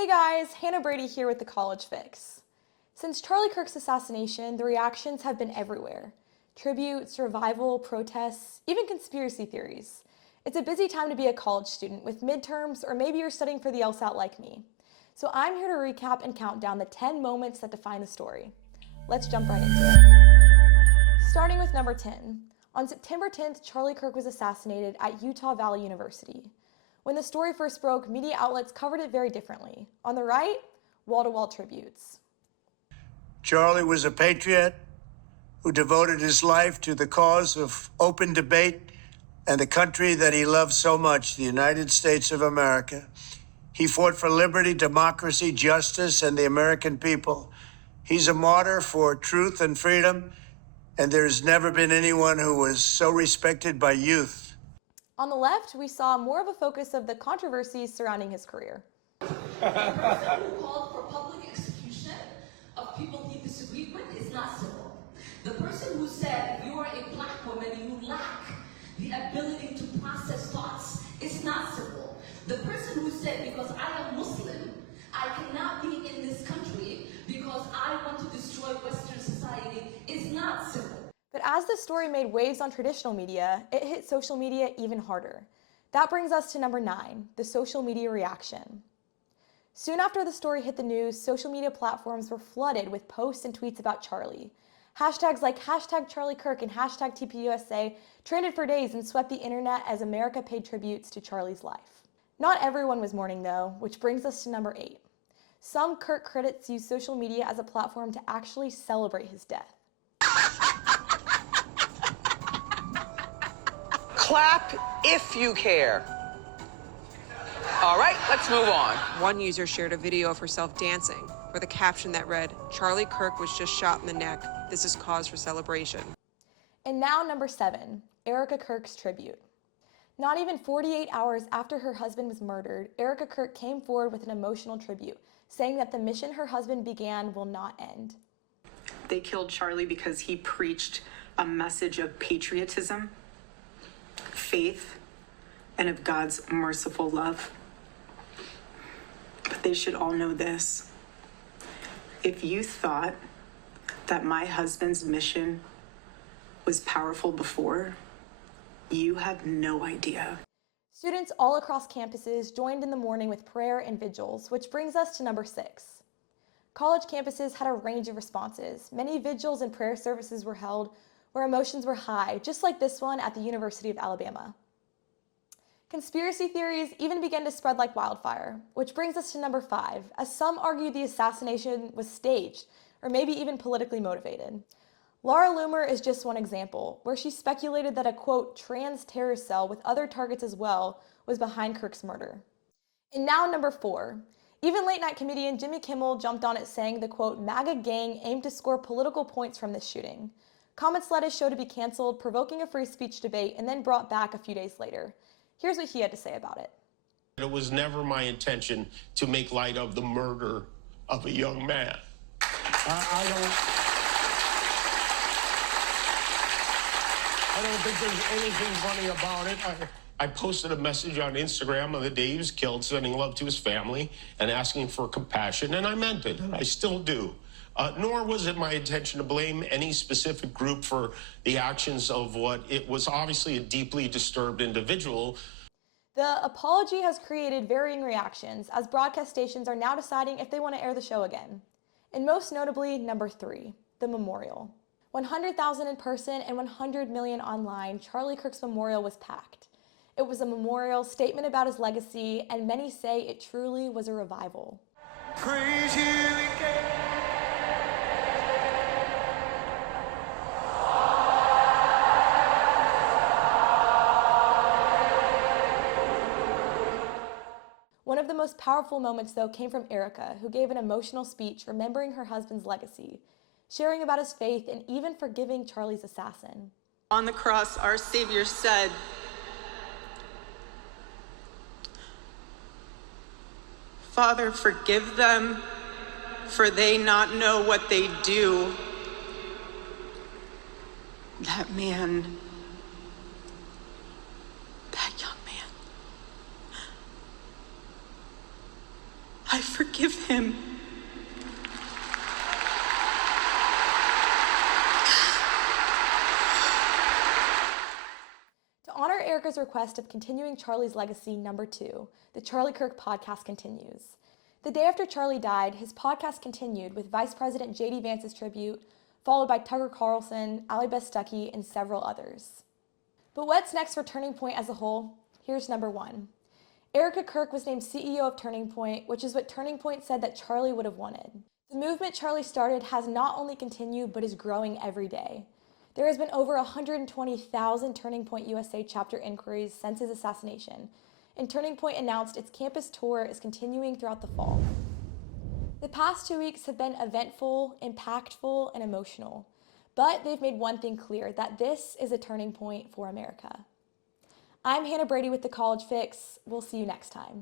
Hey guys, Hannah Brady here with the College Fix. Since Charlie Kirk's assassination, the reactions have been everywhere. Tributes, revival, protests, even conspiracy theories. It's a busy time to be a college student with midterms, or maybe you're studying for the LSAT like me. So I'm here to recap and count down the 10 moments that define the story. Let's jump right into it. Starting with number 10. On September 10th, Charlie Kirk was assassinated at Utah Valley University. When the story first broke, media outlets covered it very differently. On the right, wall-to-wall tributes. Charlie was a patriot who devoted his life to the cause of open debate and the country that he loved so much, the United States of America. He fought for liberty, democracy, justice, and the American people. He's a martyr for truth and freedom, and there's never been anyone who was so respected by youth. On the left, we saw more of a focus of the controversies surrounding his career. The person who called for public execution of people he disagreed with is not civil. The person who said you are a black woman, you lack the ability to process thoughts is not civil. The person who said because I am Muslim, I cannot be in this country because I want to destroy Western society is not civil. But as the story made waves on traditional media, it hit social media even harder. That brings us to number 9, the social media reaction. Soon after the story hit the news, social media platforms were flooded with posts and tweets about Charlie. Hashtags like #CharlieKirk and #TPUSA trended for days and swept the internet as America paid tributes to Charlie's life. Not everyone was mourning though, which brings us to number 8. Some Kirk critics used social media as a platform to actually celebrate his death. Clap if you care. All right, let's move on. One user shared a video of herself dancing with a caption that read, "Charlie Kirk was just shot in the neck. This is cause for celebration." And now number 7, Erika Kirk's tribute. Not even 48 hours after her husband was murdered, Erika Kirk came forward with an emotional tribute, saying that the mission her husband began will not end. They killed Charlie because he preached a message of patriotism, faith, and of God's merciful love. But they should all know this. If you thought that my husband's mission was powerful before, you have no idea. Students all across campuses joined in the morning with prayer and vigils, which brings us to number 6. College campuses had a range of responses. Many vigils and prayer services were held where emotions were high, just like this one at the University of Alabama. Conspiracy theories even began to spread like wildfire, which brings us to number 5, as some argued the assassination was staged, or maybe even politically motivated. Laura Loomer is just one example, where she speculated that a, quote, trans terror cell with other targets as well was behind Kirk's murder. And now number 4. Even late-night comedian Jimmy Kimmel jumped on it saying the, quote, MAGA gang aimed to score political points from this shooting. Comments led his show to be canceled, provoking a free speech debate, and then brought back a few days later. Here's what he had to say about it. It was never my intention to make light of the murder of a young man. I don't think there's anything funny about it. I posted a message on Instagram on the day he was killed, sending love to his family and asking for compassion, and I meant it, and I still do. Nor was it my intention to blame any specific group for the actions of what it was obviously a deeply disturbed individual. The apology has created varying reactions, as broadcast stations are now deciding if they want to air the show again. And most notably, number 3, the memorial. 100,000 in person and 100 million online, Charlie Kirk's memorial was packed. It was a memorial statement about his legacy, and many say it truly was a revival. Praise you again. One of the most powerful moments, though, came from Erika, who gave an emotional speech remembering her husband's legacy, sharing about his faith, and even forgiving Charlie's assassin. On the cross, our Savior said, "Father, forgive them, for they not know what they do." That man, that young man, I forgive him. To honor Erika's request of continuing Charlie's legacy, number 2, the Charlie Kirk podcast continues. The day after Charlie died, his podcast continued with Vice President J.D. Vance's tribute, followed by Tucker Carlson, Allie Beth Stuckey, and several others. But what's next for Turning Point as a whole? Here's number 1. Erika Kirk was named CEO of Turning Point, which is what Turning Point said that Charlie would have wanted. The movement Charlie started has not only continued, but is growing every day. There has been over 120,000 Turning Point USA chapter inquiries since his assassination, and Turning Point announced its campus tour is continuing throughout the fall. The past 2 weeks have been eventful, impactful, and emotional, but they've made one thing clear, that this is a turning point for America. I'm Hannah Brady with The College Fix. We'll see you next time.